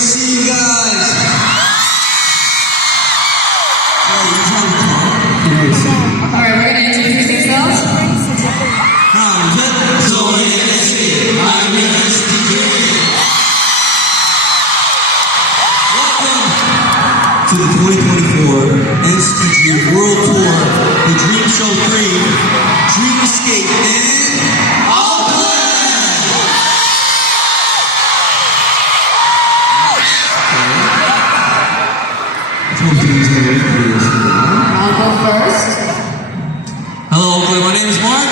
see you guys. Alright, we're gonna introduce ourselves. To the 2024 NCT World Tour, the Dream Show 3, Dream Escape in Auckland! I'll go first. Hello Oakland, my name is Mark.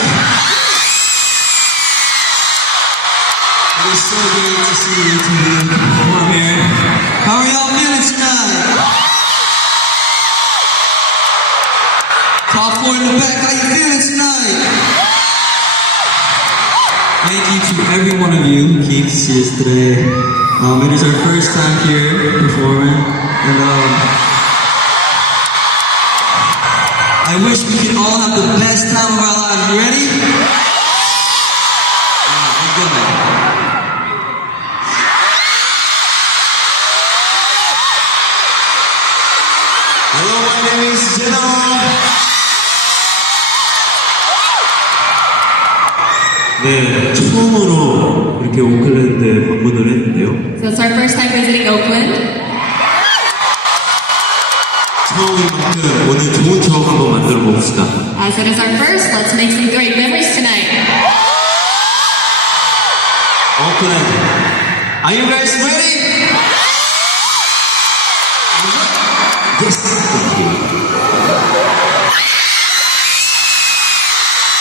It is so great to see you to perform here. How are y'all feeling tonight? Top 4 in the back, how you feeling tonight? Thank you to every one of you who came to see us today. It is our first time here performing, and I wish we could all have the best time of our lives. You ready? Let's go. Hello, my name is Zeno. 네, 처음으로 이렇게 오클랜드에 방문을 했는데요. So it's our first time visiting Oakland. 처음인 만큼 오늘 좋은 추억 한번 만들어 봅시다. As it is our first, let's make some great memories tonight. 오클랜드, are you guys ready? Yes.